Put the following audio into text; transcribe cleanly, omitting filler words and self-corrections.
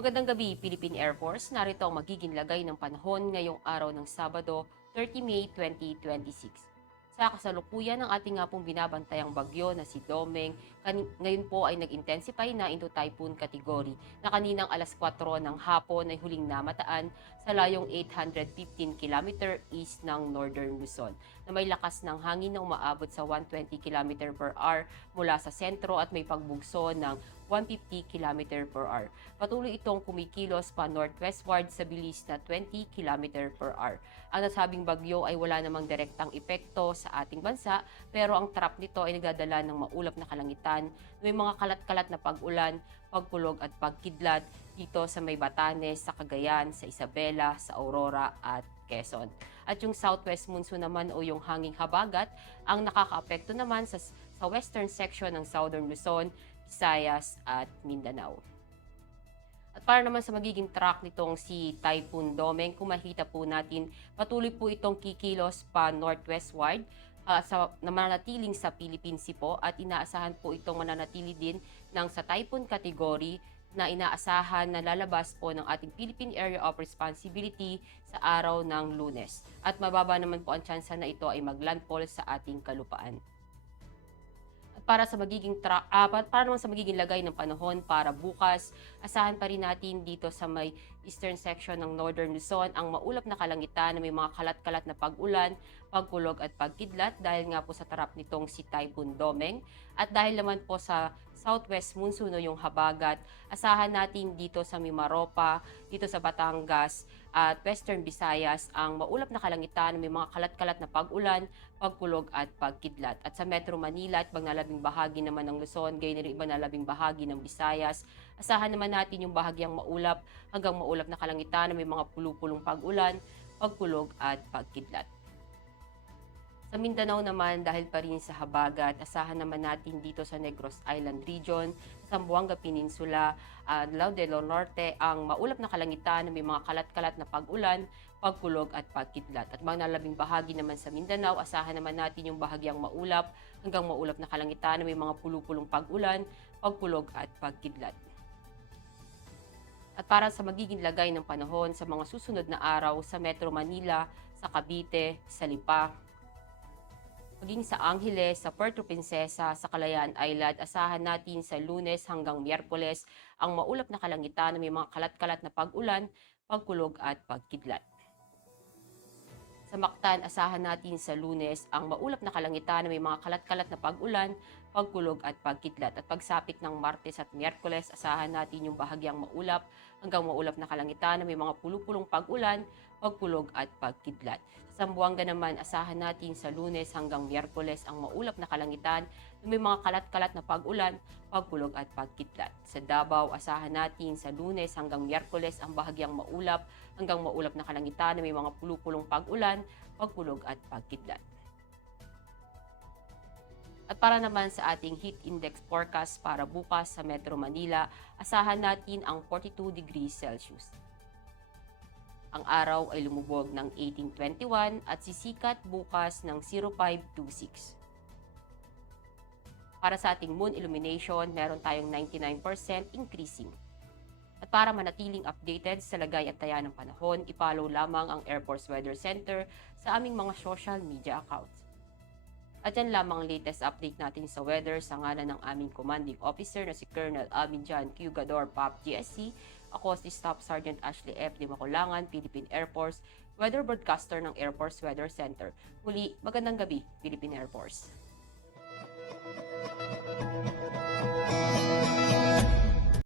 Magandang gabi, Philippine Air Force. Narito ang magiging lagay ng panahon ngayong araw ng Sabado, 30 May 2026. Sa kasalukuyan ng ating nga pong binabantayang bagyo na si Domeng, ngayon po ay nag-intensify na into typhoon category na kaninang alas 4 ng hapon ay huling namataan sa layong 815 km east ng Northern Luzon na may lakas ng hangin na umaabot sa 120 km per hour mula sa sentro at may pagbugso ng 150 km per hour. Patuloy itong kumikilos pa northwestward sa bilis na 20 km per hour. Ang nasabing bagyo ay wala namang direktang epekto sa ating bansa, pero ang trap nito ay nagdadala ng maulap na kalangitan, may mga kalat-kalat na pag-ulan, pagkulog at pagkidlat dito sa may Batanes, sa Cagayan, sa Isabela, sa Aurora at Quezon. At yung southwest monsoon naman o yung hanging habagat ang nakakaapekto naman sa western section ng Southern Luzon, Visayas at Mindanao. At para naman sa magiging track nitong si Typhoon Domeng, kung makita po natin, patuloy po itong kikilos pa northwestward na mananatiling sa Philippine Sea po at inaasahan po itong mananatili din ng sa typhoon category na inaasahan na lalabas po ng ating Philippine Area of Responsibility sa araw ng Lunes. At mababa naman po ang tsansa na ito ay maglandfall sa ating kalupaan. Para naman sa magiging lagay ng panahon para bukas, asahan pa rin natin dito sa may eastern section ng Northern Luzon ang maulap na kalangitan na may mga kalat-kalat na pag-ulan, pagkulog at pagkidlat dahil nga po sa tarap nitong si Typhoon Domeng. At dahil naman po sa southwest monsoon o yung habagat, asahan natin dito sa Mimaropa, dito sa Batangas at Western Visayas ang maulap na kalangitan na may mga kalat-kalat na pag-ulan, pagkulog at pagkidlat. At sa Metro Manila at bangalabing bahagi naman ng Luzon, gayon rin banalabing bahagi ng Visayas, asahan naman natin yung bahagyang maulap hanggang maulap na kalangitan na may mga pulupulong pag-ulan, pagkulog at pagkidlat. Sa Mindanao naman, dahil pa rin sa habagat, asahan naman natin dito sa Negros Island Region, sa Zamboanga Peninsula, Lao del Norte, ang maulap na kalangitan na may mga kalat-kalat na pag-ulan, pagkulog at pagkidlat. At mga nalabing bahagi naman sa Mindanao, asahan naman natin yung bahagyang maulap hanggang maulap na kalangitan na may mga pulupulong pag-ulan, pagkulog at pagkidlat. At para sa magiging lagay ng panahon sa mga susunod na araw sa Metro Manila, sa Cavite, sa Lipa, maging sa Angeles, sa Puerto Princesa, sa Kalayaan Island, asahan natin sa Lunes hanggang Miyerkules ang maulap na kalangitan na may mga kalat-kalat na pag-ulan, pagkulog at pagkidlat. Sa Mactan, asahan natin sa Lunes ang maulap na kalangitan na may mga kalat-kalat na pag-ulan, pagkulog at pagkidlat. At pagsapit ng Martes at Miyerkules, asahan natin yung bahagyang maulap hanggang maulap na kalangitan na may mga pulupulong pag-ulan, pagkulog at pagkidlat. Sa Zamboanga naman, asahan natin sa Lunes hanggang Miyerkules ang maulap na kalangitan na may mga kalat-kalat na pag-ulan, pagkulog at pagkidlat. Sa Davao, asahan natin sa Lunes hanggang Miyerkules ang bahagyang maulap hanggang maulap na kalangitan na may mga pulupulong pag-ulan, pagkulog at pagkidlat. At para naman sa ating heat index forecast para bukas sa Metro Manila, asahan natin ang 42 degrees Celsius. Ang araw ay lumubog ng 1821 at sisikat bukas ng 0526. Para sa ating moon illumination, meron tayong 99% increasing. At para manatiling updated sa lagay at taya ng panahon, i-follow lamang ang Air Force Weather Center sa aming mga social media accounts. At yan lamang ang latest update natin sa weather sa ngalan ng aming commanding officer na si Colonel Alvin John Q. Gador, PAP GSC. Ako si Staff Sergeant Ashley F. de Maculangan, Philippine Air Force, weather broadcaster ng Air Force Weather Center. Muli, magandang gabi, Philippine Air Force.